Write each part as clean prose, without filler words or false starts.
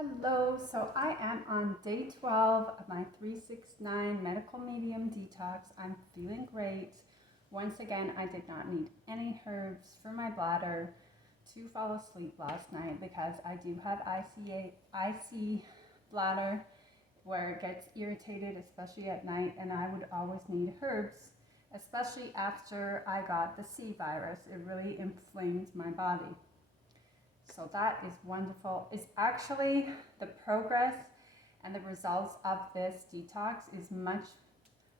Hello, so I am on day 12 of my 369 medical medium detox. I'm feeling great. Once again, I did not need any herbs for my bladder to fall asleep last night because I do have IC bladder where it gets irritated, especially at night, and I would always need herbs, especially after I got the C virus. It really inflamed my body. So that is wonderful. It's actually the progress and the results of this detox is much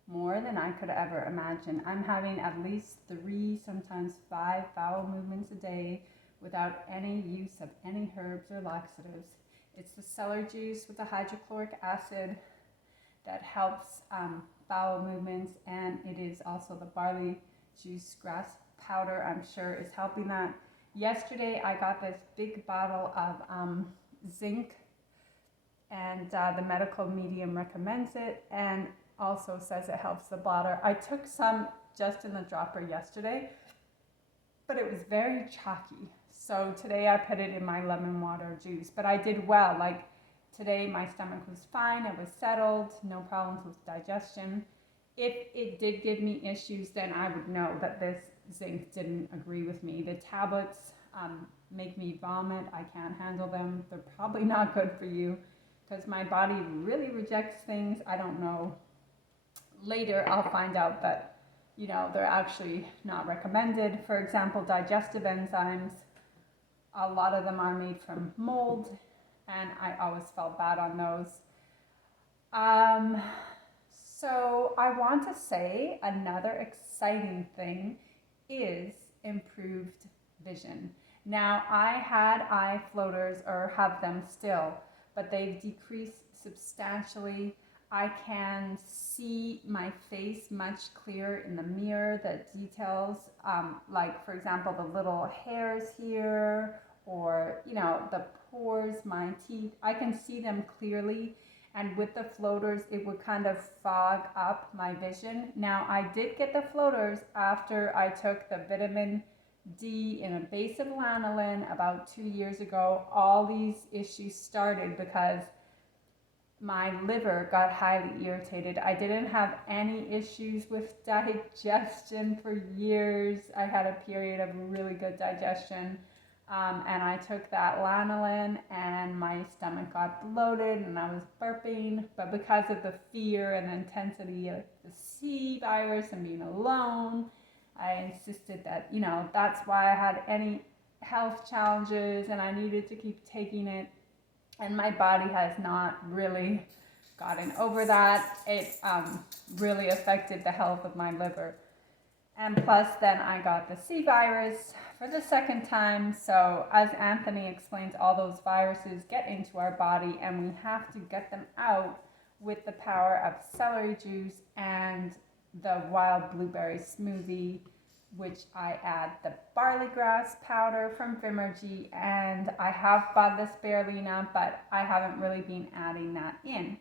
more than I could ever imagine. I'm having at least 3, sometimes 5 bowel movements a day without any use of any herbs or laxatives. It's the celery juice with the hydrochloric acid that helps bowel movements, and it is also the barley juice grass powder, I'm sure, is helping that. Yesterday I got this big bottle of zinc, and the medical medium recommends it and also says it helps the bladder. I took some just in the dropper yesterday, but it was very chalky. So today I put it in my lemon water juice, but I did well. Like today my stomach was fine, it was settled, no problems with digestion. If it did give me issues, then I would know that this zinc didn't agree with me. The tablets make me vomit. I can't handle them. They're probably not good for you because my body really rejects things. I don't know. Later I'll find out that, they're actually not recommended. For example, digestive enzymes, a lot of them are made from mold, and I always felt bad on those. So I want to say another exciting thing is improved vision. Now, I had eye floaters, or have them still, but they've decreased substantially. I can see my face much clearer in the mirror. The details, like for example, the little hairs here, or the pores, my teeth, I can see them clearly. And with the floaters, it would kind of fog up my vision. Now, I did get the floaters after I took the vitamin D in a base of lanolin about 2 years ago. All these issues started because my liver got highly irritated. I didn't have any issues with digestion for years. I had a period of really good digestion. And I took that lanolin and my stomach got bloated and I was burping. But because of the fear and the intensity of the C virus and being alone, I insisted that, that's why I had any health challenges and I needed to keep taking it. And my body has not really gotten over that. It really affected the health of my liver. And plus then I got the C virus for the second time. So as Anthony explains, all those viruses get into our body and we have to get them out with the power of celery juice and the wild blueberry smoothie, which I add the barley grass powder from Vimergy, and I have bought the spirulina, but I haven't really been adding that in.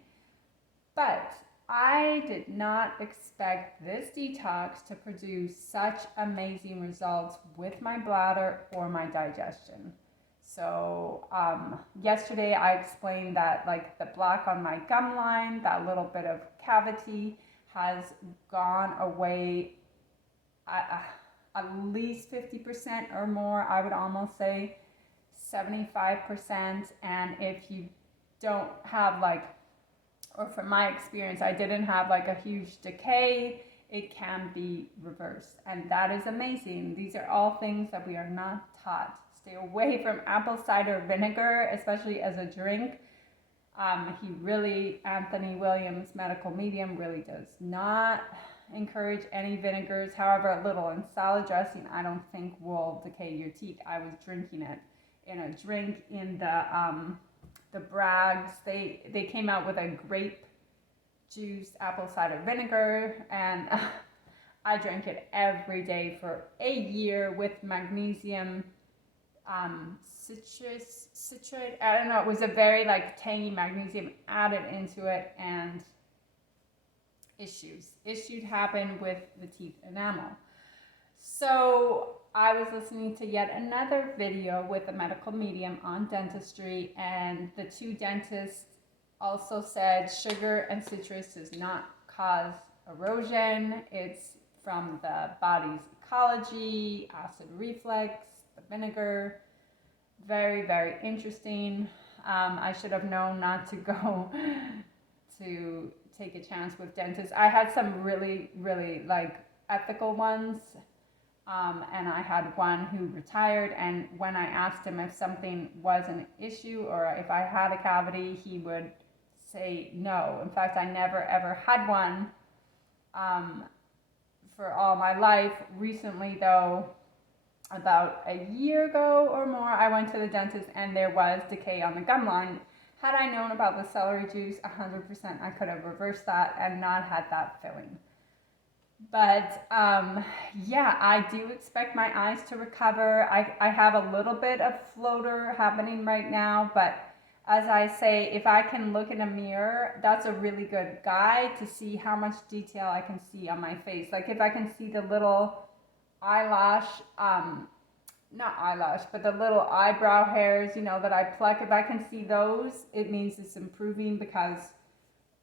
But I did not expect this detox to produce such amazing results with my bladder or my digestion. So yesterday I explained that like the black on my gum line, that little bit of cavity has gone away at least 50% or more. I would almost say 75%. And if you don't have or from my experience, I didn't have like a huge decay, it can be reversed. And that is amazing. These are all things that we are not taught. Stay away from apple cider vinegar, especially as a drink. Anthony Williams, medical medium, really does not encourage any vinegars. However, a little in salad dressing, I don't think will decay your teeth. I was drinking it in a drink in the Bragg's. They came out with a grape juice apple cider vinegar, and I drank it every day for a year with magnesium citrate. I don't know. It was a very tangy magnesium added into it, and issues happened with the teeth enamel. So I was listening to yet another video with a medical medium on dentistry, and the two dentists also said sugar and citrus does not cause erosion. It's from the body's ecology, acid reflux, the vinegar. Very, very interesting. I should have known not to go to take a chance with dentists. I had some really, really like ethical ones. And I had one who retired, and when I asked him if something was an issue or if I had a cavity, he would say no. In fact, I never ever had one for all my life. Recently, though, about a year ago or more, I went to the dentist and there was decay on the gum line. Had I known about the celery juice, 100% I could have reversed that and not had that filling. But yeah, I do expect my eyes to recover. I have a little bit of floater happening right now, but as I say, if I can look in a mirror, that's a really good guide to see how much detail I can see on my face. Like if I can see the little eyelash, not eyelash, but the little eyebrow hairs, you know, that I pluck, if I can see those, it means it's improving, because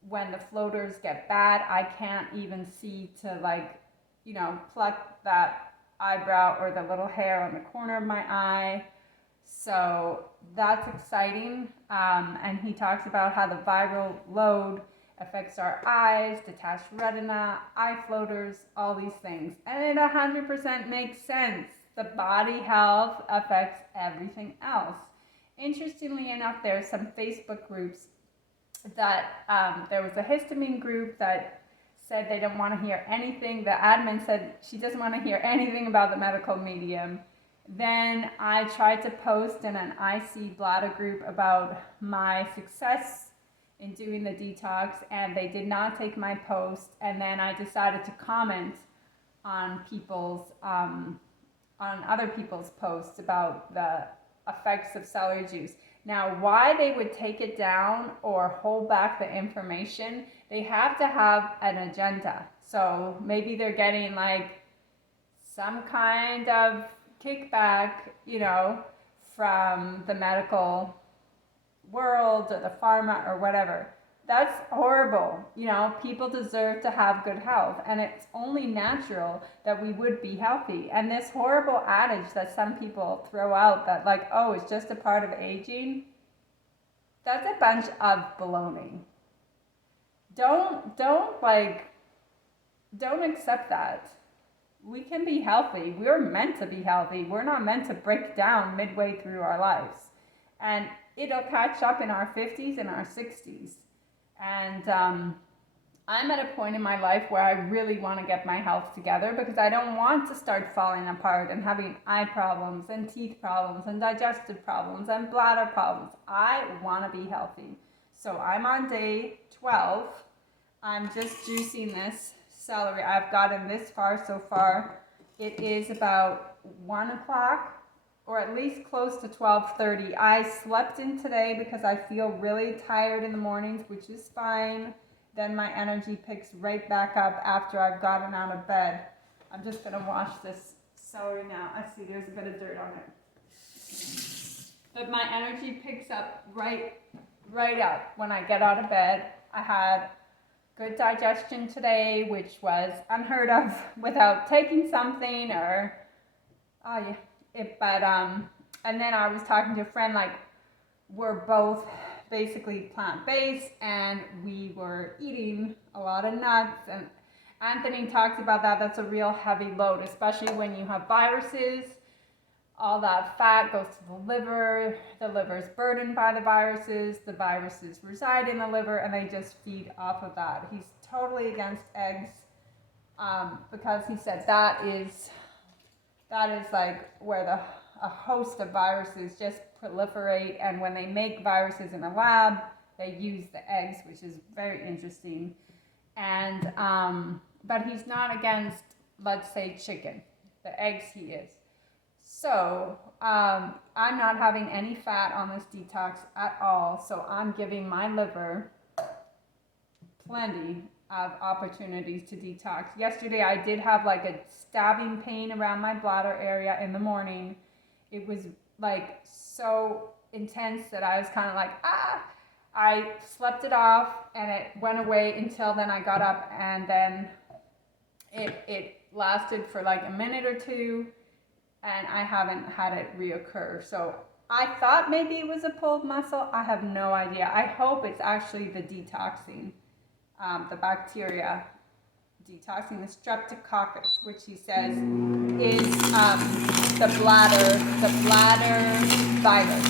when the floaters get bad, I can't even see to, like, you know, pluck that eyebrow or the little hair on the corner of my eye. So that's exciting. And he talks about how the viral load affects our eyes, detached retina, eye floaters, all these things. And it 100% makes sense. The body health affects everything else. Interestingly enough, there are some Facebook groups that there was a histamine group that said they don't want to hear anything. The admin said she doesn't want to hear anything about the medical medium. Then I tried to post in an IC bladder group about my success in doing the detox, and they did not take my post. And then I decided to comment on other people's posts about the effects of celery juice. Now, why they would take it down or hold back the information, they have to have an agenda. So maybe they're getting like some kind of kickback, you know, from the medical world or the pharma or whatever. That's horrible. You know, people deserve to have good health, and it's only natural that we would be healthy. And this horrible adage that some people throw out that, like, oh, it's just a part of aging, that's a bunch of baloney. Don't accept that. We can be healthy. We're meant to be healthy. We're not meant to break down midway through our lives. And it'll catch up in our 50s and our 60s. And I'm at a point in my life where I really want to get my health together, because I don't want to start falling apart and having eye problems and teeth problems and digestive problems and bladder problems. I want to be healthy. So I'm on day 12. I'm just juicing this celery. I've gotten this far so far. It is about 1 o'clock, or at least close to 12:30. I slept in today because I feel really tired in the mornings, which is fine. Then my energy picks right back up after I've gotten out of bed. I'm just gonna wash this celery now. I see there's a bit of dirt on it. But my energy picks up right up when I get out of bed. I had good digestion today, which was unheard of without taking something, or and then I was talking to a friend, like, we're both basically plant-based, and we were eating a lot of nuts, and Anthony talks about that. That's a real heavy load, especially when you have viruses. All that fat goes to the liver is burdened by the viruses reside in the liver, and they just feed off of that. He's totally against eggs, because he said that is like where a host of viruses just proliferate, and when they make viruses in a lab, they use the eggs, which is very interesting. And but he's not against, let's say, chicken. The eggs he is. So I'm not having any fat on this detox at all. So I'm giving my liver plenty of opportunities to detox. Yesterday I did have like a stabbing pain around my bladder area in the morning. It was like so intense that I was kind of like, I slept it off and it went away until then I got up, and then it lasted for like a minute or two, and I haven't had it reoccur. So I thought maybe it was a pulled muscle. I have no idea. I hope it's actually the detoxing, the bacteria detoxing the streptococcus, which he says is the bladder virus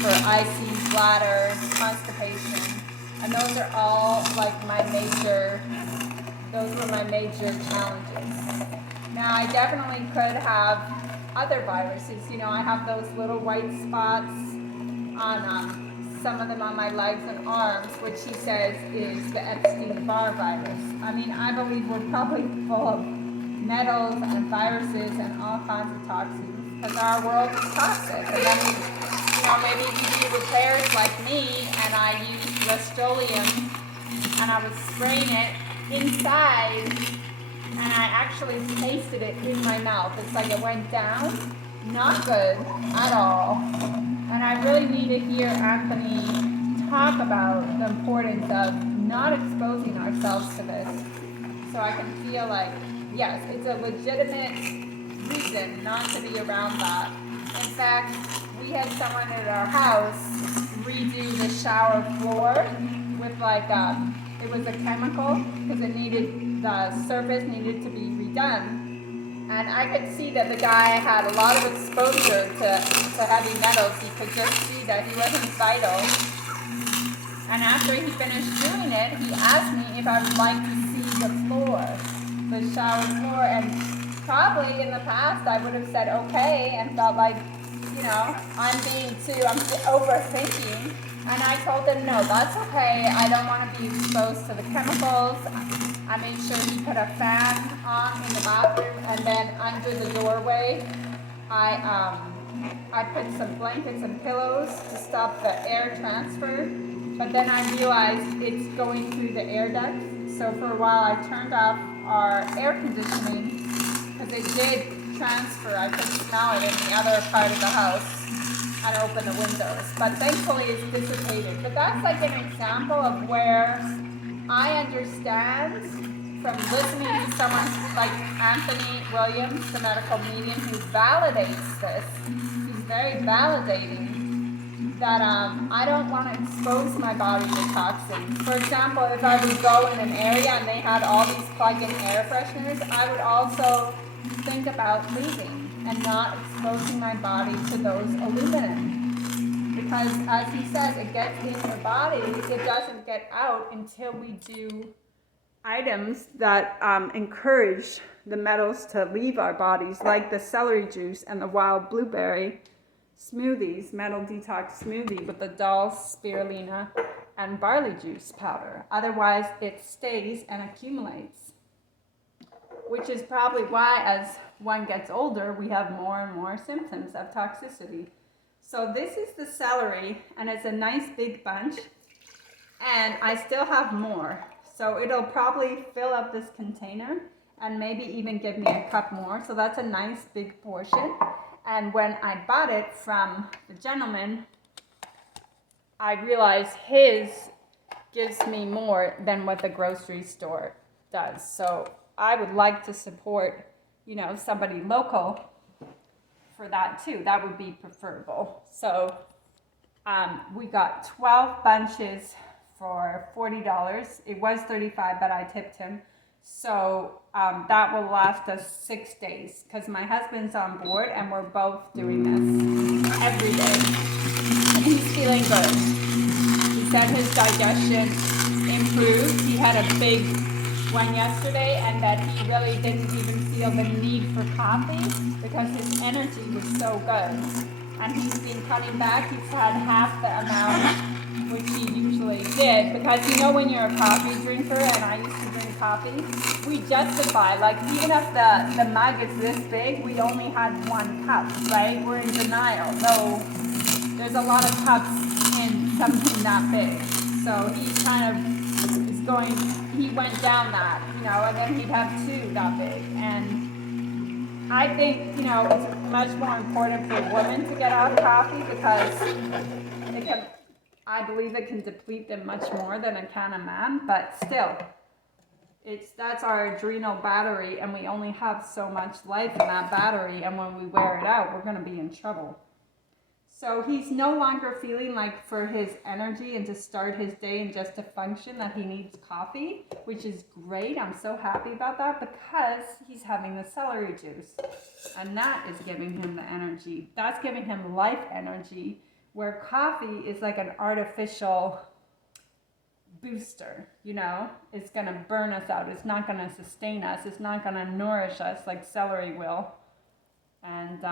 for IC, bladder, constipation, and those are all like those were my major challenges. Now I definitely could have other viruses. You know, I have those little white spots on some of them on my legs and arms, which he says is the Epstein-Barr virus. I mean, I believe we're probably full of metals and viruses and all kinds of toxins because our world is toxic. And then, maybe you do repairs like me, and I used Rust-Oleum and I was spraying it inside, and I actually tasted it in my mouth. It's like it went down. Not good at all. And I really need to hear Anthony talk about the importance of not exposing ourselves to this, so I can feel like, yes, it's a legitimate reason not to be around that. In fact, we had someone at our house redo the shower floor with like, it was a chemical because the surface needed to be redone. And I could see that the guy had a lot of exposure to heavy metals. You could just see that he wasn't vital. And after he finished doing it, he asked me if I would like to see the floor, the shower floor. And probably in the past I would have said okay and felt like, I'm overthinking. And I told him, no, that's okay. I don't want to be exposed to the chemicals. I made sure he put a fan on in the bathroom, and then under the doorway, I put some blankets and pillows to stop the air transfer. But then I realized it's going through the air ducts. So for a while, I turned off our air conditioning because it did transfer. I could smell it in the other part of the house, and open the windows. But thankfully, it's dissipated. But that's like an example of where I understand from listening to someone like Anthony Williams, the medical medium, who validates this. He's very validating that I don't want to expose my body to toxins. For example, if I would go in an area and they had all these plug-in air fresheners, I would also think about leaving and not exposing my body to those aluminum. Because as he says, it gets in the body, it doesn't get out until we do items that encourage the metals to leave our bodies, like the celery juice and the wild blueberry smoothies, metal detox smoothie with the dull spirulina and barley juice powder. Otherwise, it stays and accumulates, which is probably why as one gets older, we have more and more symptoms of toxicity. So this is the celery, and it's a nice big bunch, and I still have more. So it'll probably fill up this container and maybe even give me a cup more. So that's a nice big portion. And when I bought it from the gentleman, I realized his gives me more than what the grocery store does. So I would like to support, somebody local for that too. That would be preferable. So we got 12 bunches for $40. It was $35, but I tipped him. So that will last us 6 days because my husband's on board and we're both doing this every day. And he's feeling good. He said his digestion improved. He had a big one yesterday, and that he really didn't even feel the need for coffee because his energy was so good. And he's been cutting back. He's had half the amount which he usually did, because when you're a coffee drinker, and I used to drink coffee, we justify, like even if the mug is this big, we only had 1 cup, right? We're in denial, though there's a lot of cups in something that big. So he kind of is going, he went down that, and then he'd have two that big. And I think, it's much more important for women to get off coffee because it can, I believe it can deplete them much more than it can a man, but still, that's our adrenal battery, and we only have so much life in that battery, and when we wear it out, we're going to be in trouble. So he's no longer feeling like for his energy and to start his day and just to function that he needs coffee, which is great. I'm so happy about that because he's having the celery juice, and that is giving him the energy. That's giving him life energy, where coffee is like an artificial booster, it's going to burn us out. It's not going to sustain us. It's not going to nourish us like celery will. And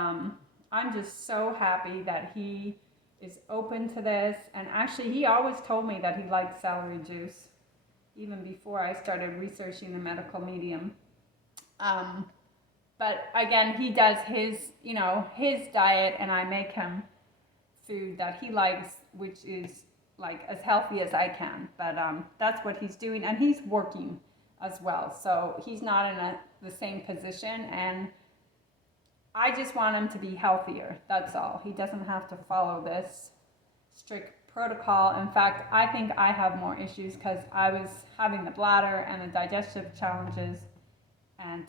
I'm just so happy that he is open to this. And actually, he always told me that he liked celery juice, even before I started researching the medical medium. But again, he does his diet, and I make him food that he likes, which is like as healthy as I can, but that's what he's doing, and he's working as well, so he's not in the same position, and I just want him to be healthier. That's all. He doesn't have to follow this strict protocol. In fact, I think I have more issues because I was having the bladder and the digestive challenges, and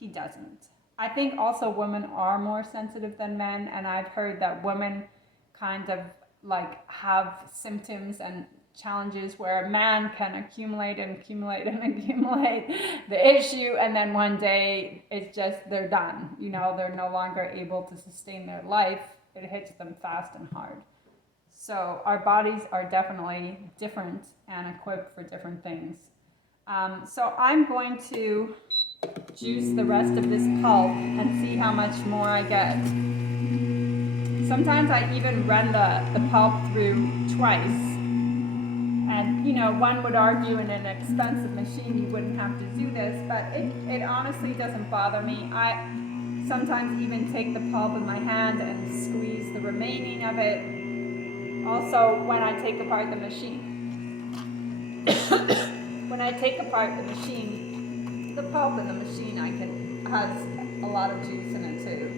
he doesn't. I think also women are more sensitive than men, and I've heard that women kind of like have symptoms and challenges where a man can accumulate and accumulate and accumulate the issue, and then one day it's just they're done. They're no longer able to sustain their life. It hits them fast and hard. So our bodies are definitely different and equipped for different things. So I'm going to juice the rest of this pulp and see how much more I get. Sometimes I even run the pulp through twice. And, one would argue in an expensive machine you wouldn't have to do this, but it honestly doesn't bother me. I sometimes even take the pulp in my hand and squeeze the remaining of it. Also, when I take apart the machine, the pulp in the machine has a lot of juice in it too.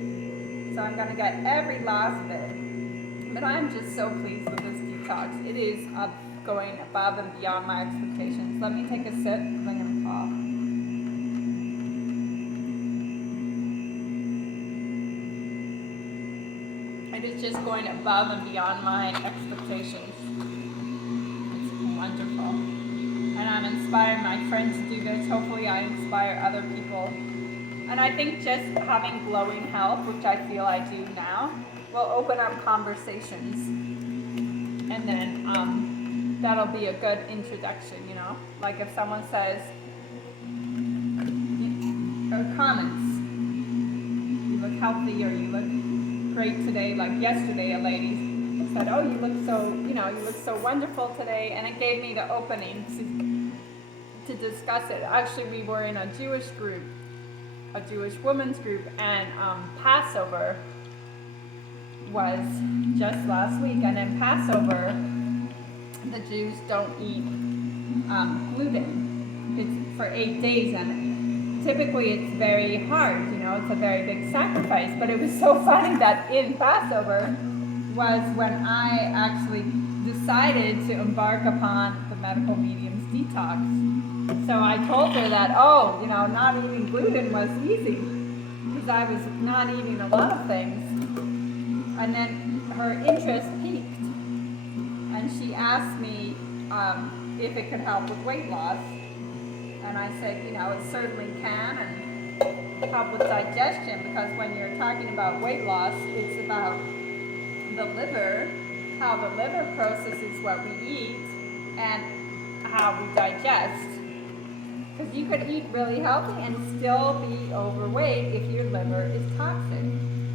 So I'm going to get every last bit. But I'm just so pleased with this detox. It is going above and beyond my expectations. Let me take a sip because I'm going to cough. It is just going above and beyond my expectations. It's wonderful. And I'm inspiring my friends to do this. Hopefully I inspire other people. And I think just having glowing health, which I feel I do now, will open up conversations. And then that'll be a good introduction, Like if someone says, or comments, you look healthy or you look great today. Like yesterday, a lady said, oh, you look so wonderful today. And it gave me the opening to discuss it. Actually, we were in a Jewish group, a Jewish women's group, and Passover was just last week. And in Passover, the Jews don't eat gluten. It's for 8 days, and typically it's very hard, it's a very big sacrifice. But it was so funny that in Passover was when I actually decided to embark upon the medical medium's detox. So I told her that, not eating gluten was easy because I was not eating a lot of things. And then her interest peaked, and she asked me if it could help with weight loss. And I said, it certainly can, and help with digestion, because when you're talking about weight loss, it's about the liver, how the liver processes what we eat, and how we digest. Because you could eat really healthy and still be overweight if your liver is toxic.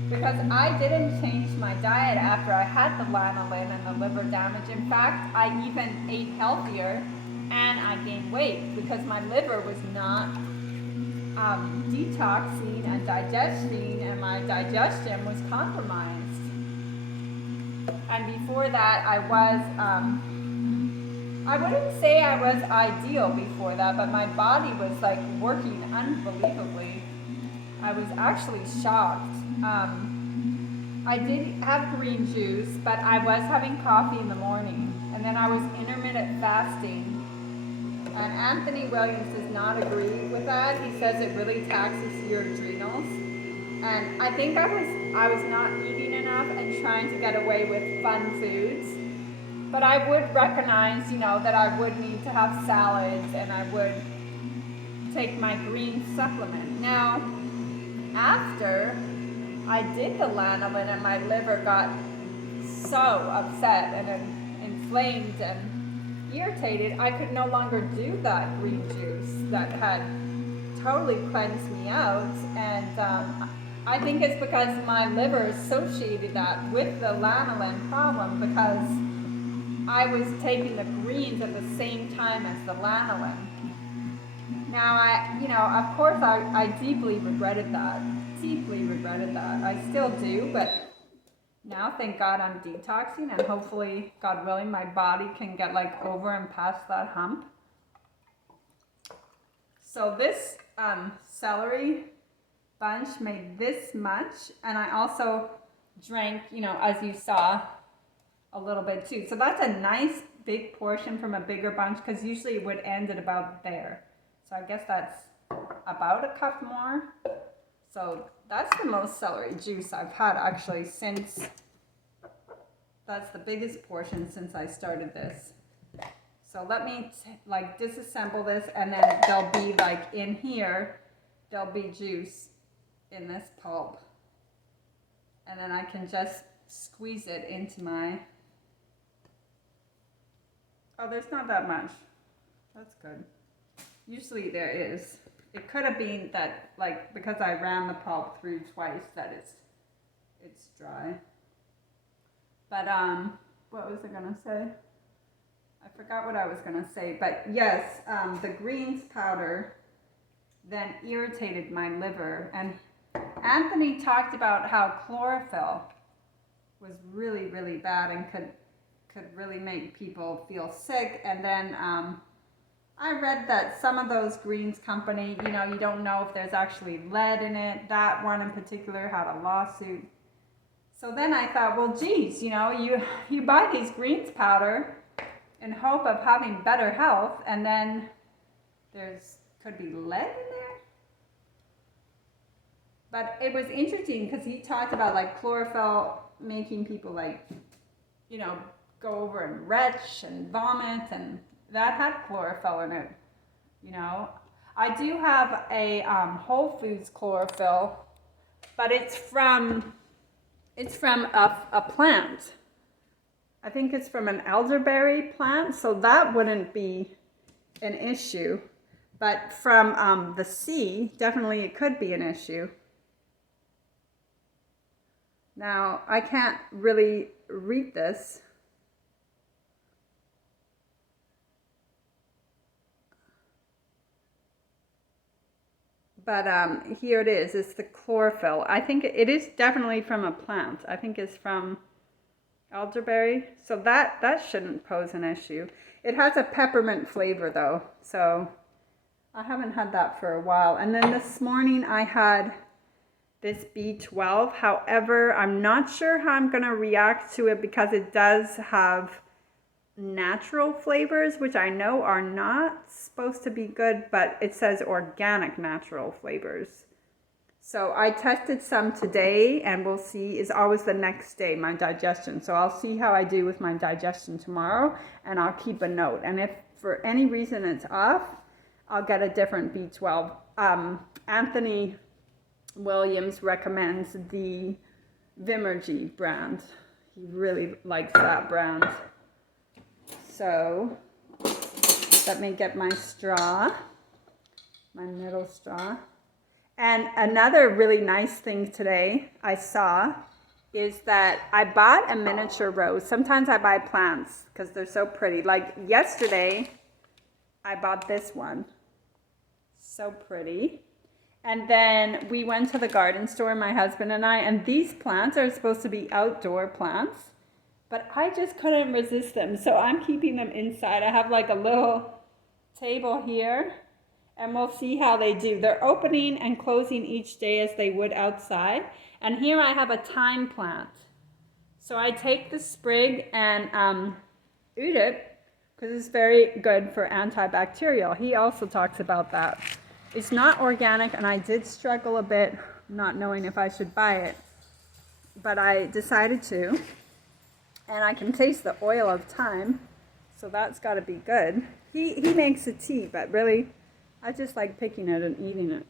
Because I didn't change my diet after I had the lanolin and the liver damage. In fact, I even ate healthier and I gained weight because my liver was not detoxing and digesting, and my digestion was compromised. And before that, I I wouldn't say I was ideal before that, but my body was like working unbelievably. I was actually shocked. I did have green juice, but I was having coffee in the morning, and then I was intermittent fasting. And Anthony Williams does not agree with that. He says it really taxes your adrenals. And I think I was not eating enough and trying to get away with fun foods. But I would recognize, that I would need to have salads and I would take my green supplement. Now, after I did the lanolin and my liver got so upset and inflamed and irritated, I could no longer do that green juice that had totally cleansed me out. And I think it's because my liver associated that with the lanolin problem, because I was taking the greens at the same time as the lanolin. Now, of course, I deeply regretted that. I still do, but now, thank God, I'm detoxing, and hopefully, God willing, my body can get over and past that hump. So this celery bunch made this much, and I also drank, as you saw, a little bit too. So that's a nice big portion from a bigger bunch, because usually it would end at about there. So I guess that's about a cup more. So that's the most celery juice I've had actually since, that's the biggest portion since I started this. So let me disassemble this, and then there'll be in here, there'll be juice in this pulp. And then I can just squeeze it into my, oh, there's not that much. That's good. Usually there is. It could have been that, because I ran the pulp through twice, that it's dry. But, what was I gonna say? I forgot what I was gonna say, but yes, the greens powder then irritated my liver. And Anthony talked about how chlorophyll was really, really bad and could really make people feel sick. And then, I read that some of those greens company, you don't know if there's actually lead in it. That one in particular had a lawsuit. So then I thought, well, geez, you buy these greens powder in hope of having better health, and then could be lead in there. But it was interesting because he talked about chlorophyll making people go over and retch and vomit, and that had chlorophyll in it. I do have a Whole Foods chlorophyll, but it's from a plant. I think it's from an elderberry plant, so that wouldn't be an issue. But from the sea, definitely it could be an issue. Now, I can't really read this. But here it is. It's the chlorophyll. I think it is definitely from a plant. I think it's from elderberry. So that shouldn't pose an issue. It has a peppermint flavor though. So I haven't had that for a while. And then this morning I had this B12. However, I'm not sure how I'm going to react to it because it does have natural flavors, which I know are not supposed to be good, but it says organic natural flavors. So I tested some today, and we'll see. Is always the next day, my digestion. So I'll see how I do with my digestion tomorrow, and I'll keep a note. And if for any reason it's off, I'll get a different B12. Anthony Williams recommends the Vimergy brand. He really likes that brand. So let me get my straw, my middle straw. And another really nice thing today I saw is that I bought a miniature rose. Sometimes I buy plants because they're so pretty. Like yesterday, I bought this one. So pretty. And then we went to the garden store, my husband and I, and these plants are supposed to be outdoor plants. but I just couldn't resist them. So I'm keeping them inside. I have like a little table here, and we'll see how they do. They're opening and closing each day as they would outside. And here I have a thyme plant. So I take the sprig and eat it because it's very good for antibacterial. He also talks about that. It's not organic, and I did struggle a bit not knowing if I should buy it, but I decided to. And I can taste the oil of thyme, so that's got to be good. He makes a tea, but really, I just like picking it and eating it.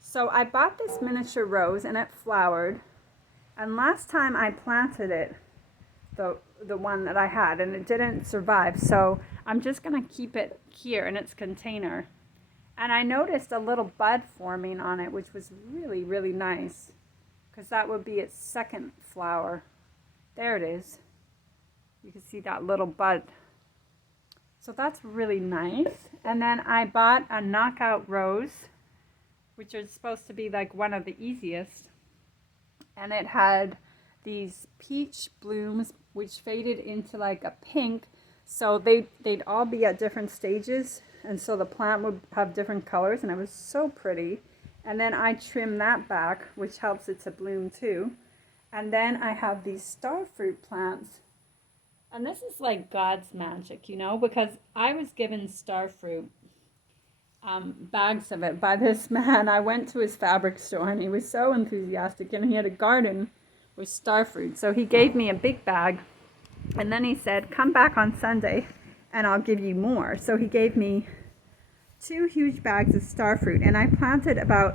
So I bought this miniature rose, and it flowered. And last time I planted it, the one that I had, and it didn't survive. So I'm just going to keep it here in its container. And I noticed a little bud forming on it, which was really, really nice, because that would be its second flower. There it is. You can see that little bud. So that's really nice. And then I bought a knockout rose, which is supposed to be like one of the easiest. And it had these peach blooms, which faded into like a pink. So they'd all be at different stages. And so the plant would have different colors, and it was so pretty. And then I trimmed that back, which helps it to bloom too. And then I have these star fruit plants. And this is like God's magic, you know, because I was given star fruit, bags of it by this man. I went to his fabric store, and he was so enthusiastic, and he had a garden with star fruit. So he gave me a big bag, and then he said, come back on Sunday and I'll give you more. So he gave me 2 huge bags of star fruit, and I planted a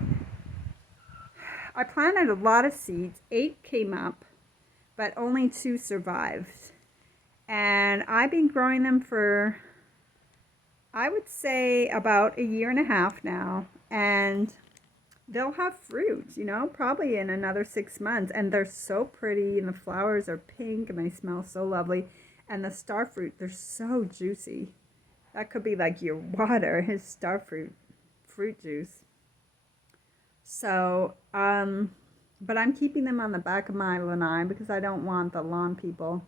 lot of seeds. 8 came up, but only 2 survived. And I've been growing them for, I would say, about 1.5 years now. And they'll have fruit, you know, probably in another 6 months. And they're so pretty, and the flowers are pink, and they smell so lovely. And the star fruit, they're so juicy. That could be like your water, his star fruit juice. So, but I'm keeping them on the back of my lanai because I don't want the lawn people.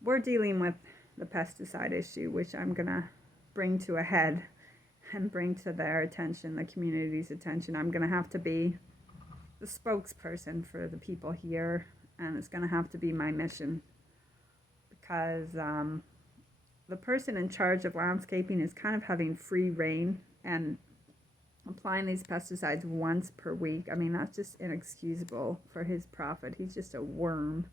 We're dealing with the pesticide issue, which I'm going to bring to a head and bring to their attention, the community's attention. I'm going to have to be the spokesperson for the people here, and it's going to have to be my mission, because the person in charge of landscaping is kind of having free reign and applying these pesticides once per week. I mean, that's just inexcusable for his profit. He's just a worm.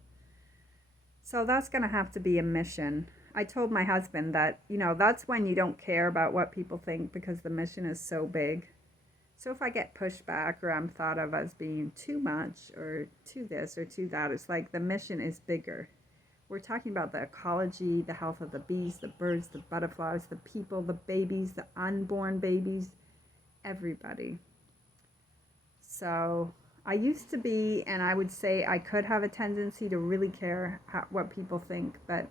So that's going to have to be a mission. I told my husband that, you know, that's when you don't care about what people think, because the mission is so big. So if I get pushed back, or I'm thought of as being too much or too this or too that, it's like the mission is bigger. We're talking about the ecology, the health of the bees, the birds, the butterflies, the people, the babies, the unborn babies, everybody. So I used to be, and I would say I could have a tendency to really care what people think, but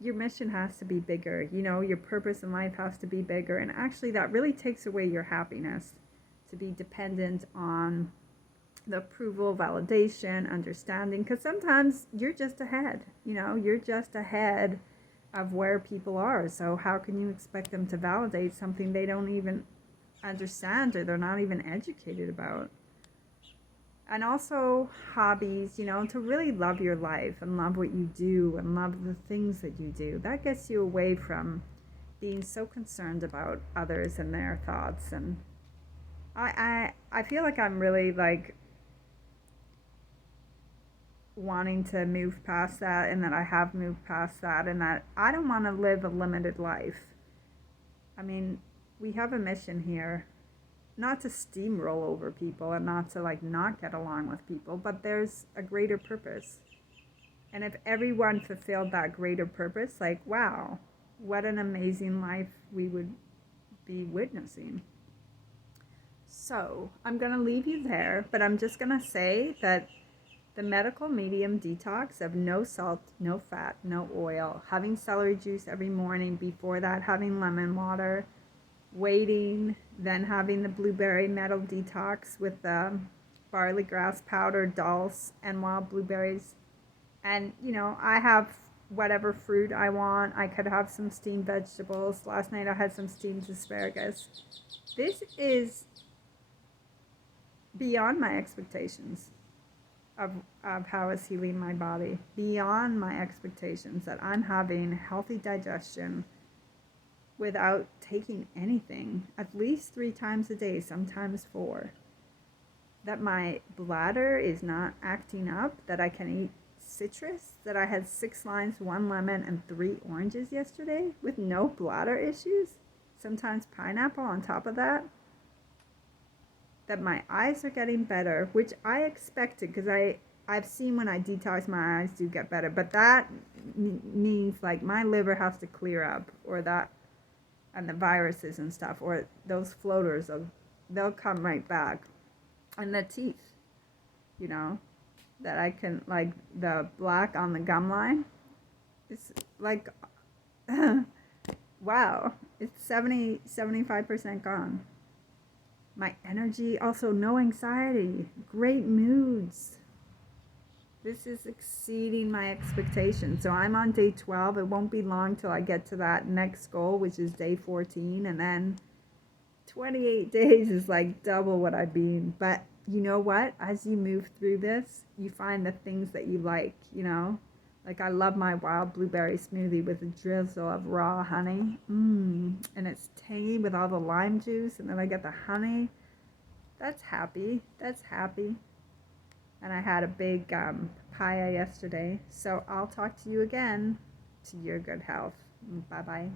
your mission has to be bigger. You know, your purpose in life has to be bigger. And actually that really takes away your happiness, to be dependent on the approval, validation, understanding, because sometimes you're just ahead, you know, you're just ahead of where people are. So how can you expect them to validate something they don't even understand, or they're not even educated about? And also hobbies, you know, to really love your life and love what you do and love the things that you do. That gets you away from being so concerned about others and their thoughts. And I feel like I'm really like wanting to move past that, and that I have moved past that, and that I don't want to live a limited life. I mean, we have a mission here, not to steamroll over people and not to like not get along with people, but there's a greater purpose. And if everyone fulfilled that greater purpose, like, wow, what an amazing life we would be witnessing. So I'm going to leave you there, but I'm just going to say that the medical medium detox of no salt, no fat, no oil, having celery juice every morning, before that having lemon water, waiting, then having the blueberry metal detox with the barley grass powder, dulse, and wild blueberries, And, I have whatever fruit I want. I could have some steamed vegetables. Last night I had some steamed asparagus. This is beyond my expectations of, of how it's healing my body. Beyond my expectations that I'm having healthy digestion without taking anything at least 3 times a day, sometimes 4. That my bladder is not acting up, that I can eat citrus, that I had 6 limes, 1 lemon, and 3 oranges yesterday with no bladder issues. Sometimes pineapple on top of that. That my eyes are getting better, which I expected because I've seen when I detox my eyes do get better, but that means like my liver has to clear up, or that, and the viruses and stuff, or those floaters, they'll come right back. And the teeth, that I can, like the black on the gum line, it's like, wow, it's 75% gone. My energy, also no anxiety, great moods. This is exceeding my expectations. So I'm on day 12. It won't be long till I get to that next goal, which is day 14. And then 28 days is like double what I've been. But you know what? As you move through this, you find the things that you like, Like I love my wild blueberry smoothie with a drizzle of raw honey. And it's tangy with all the lime juice. And then I get the honey. That's happy. That's happy. And I had a big papaya yesterday. So I'll talk to you again. To your good health. Bye-bye.